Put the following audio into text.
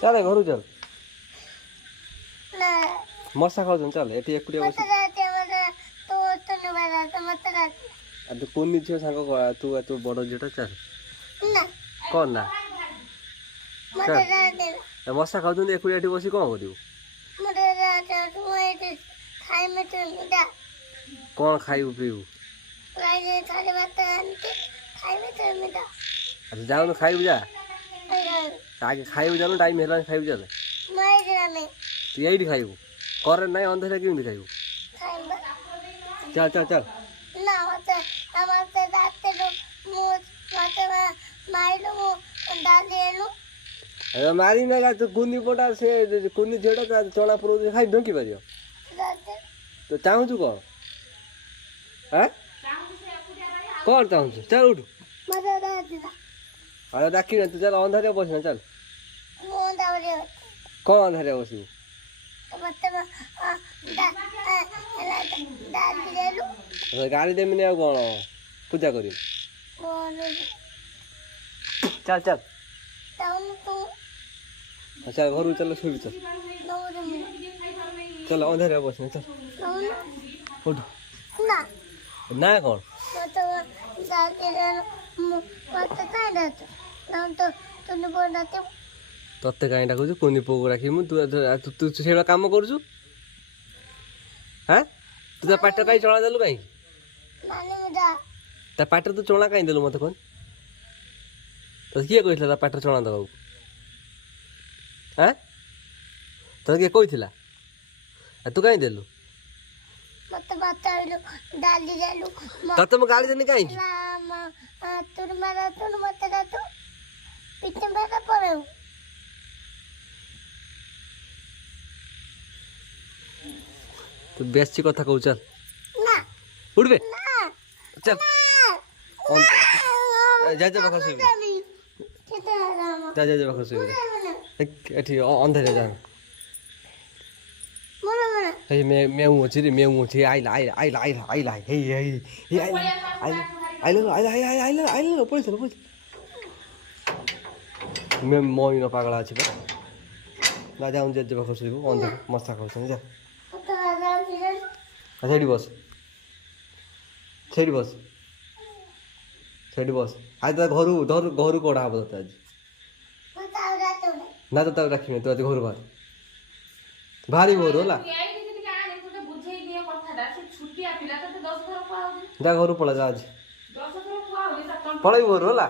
ଚାଲେ ଘରୁ ଚାଲ ମଶା ଖାଉଛନ୍ତି ଚାଲ ଏଠି ଏକୁଟିଆ ବସି ତୁ କୁନି ଝିଅ ସାଙ୍ଗ ତୁ ବଡ଼ ଝିଅଟା ଚାଲ କଣ ନା ମଶା ଖାଉଛନ୍ତି ଏକୁଟିଆ ଏଠି ବସି କଣ କରିବୁ କଣ ଖାଇବୁ ପିଇବୁ ଆଚ୍ଛା ଯାଉନୁ ଖାଇବୁ ଯା ଆଗେ ଖାଇବୁ ଯାଉନୁ ଟାଇମ୍ ହେଲାଣି ଖାଇବୁ ଚାଲେ ତୁ ଏଇଠି ଖାଇବୁ କରେଣ୍ଟ ନାହିଁ ଅନ୍ଧାରରେ କେମିତି ଖାଇବୁ ଚାଲ ଚାଲ ଚାଲ ମାରି ନା ତୁ କୁନି ପଟା ସେ କୁନି ଝିଅଟା ଚଣା ପୁରଉଛି ଖାଇ ଢଙ୍କି ପାରିବ ତୁ ଚାହୁଁଛୁ କଣ କଣ ଚାହୁଁଛୁ ଚାଲ ଉଠୁ ଆଉ ଡାକିନା ତୁ ଚାଲ ଅନ୍ଧାରିଆ ବସିନା ଚାଲ କଣ ଅନ୍ଧାରିଆ ବସିବୁ ଗାଳି ଦେମିନି ଆଉ କଣ ପୂଜା କରିବୁ ଚାଲ ଚାଲ ଚାଲ ଘରକୁ ଚାଲ ଶୋଇବୁ ଚାଲ ଚାଲ ଅନ୍ଧାରିଆ ବସିନା ଚାଲ ଉଠୁ ନା କଣ ତତେ କାହିଁ ଡାକୁଛୁ କୁନି ପୁଅକୁ ଡାକିବୁ ତୁ ସେଇଭଳିଆ କାମ କରୁଛୁ ହଁ ତୁ ତା ପାଟିରେ କାହିଁ ଚଣା ଦେଲୁ କାହିଁକି ତା ପାଟିରେ ତୁ ଚଣା କାହିଁ ଦେଲୁ ମତେ କହ ତତେ କିଏ କହିଥିଲା ତା ପାଟିରେ ଚଣା ଦେବାକୁ ହଁ ତତେ କିଏ କହିଥିଲା ତୁ କାହିଁ ଦେଲୁ ତତେ ମୁଁ ଗାଳି ଦେନି କାହିଁକି ତୁ ବେଶୀ କଥା କହୁ ଚାଲ ଉଠବେ ଚାଲ ଜେଜେ ପାଖରେ ଶୋଇବୁ ଜେଜେ ପାଖରେ ଶୋଇବୁ ଏଠି ଅନ୍ଧାରେ ଯା Hey, mèo ngủ chứ đi mèo ngủ chứ ai lại hey hey hey ai lên bôi mèo mồi nó pagal ଅଛି ବା ନା ଯାଉଁ ଜେଜେ ପାଖରେ ଶୋଇବୁ ଅନ୍ଧାର ମଶା ଖାଉଛନ୍ତି ଯା ସେଇଠି ବସ ସେଇଠି ବସ ସେଇଠି ବସ ଆଜି ତା ଘରୁ କଢା ହବ ତତେ ଆଜି ନା ତ ତାକୁ ଡାକିନି ତୁ ଆଜି ଘରୁ ଭାରି ଭୋରୁ ହେଲା ଯା ଘରୁ ପଳା ଯା ଆଜି ପଳେଇବୁ ଘରୁ ହେଲା।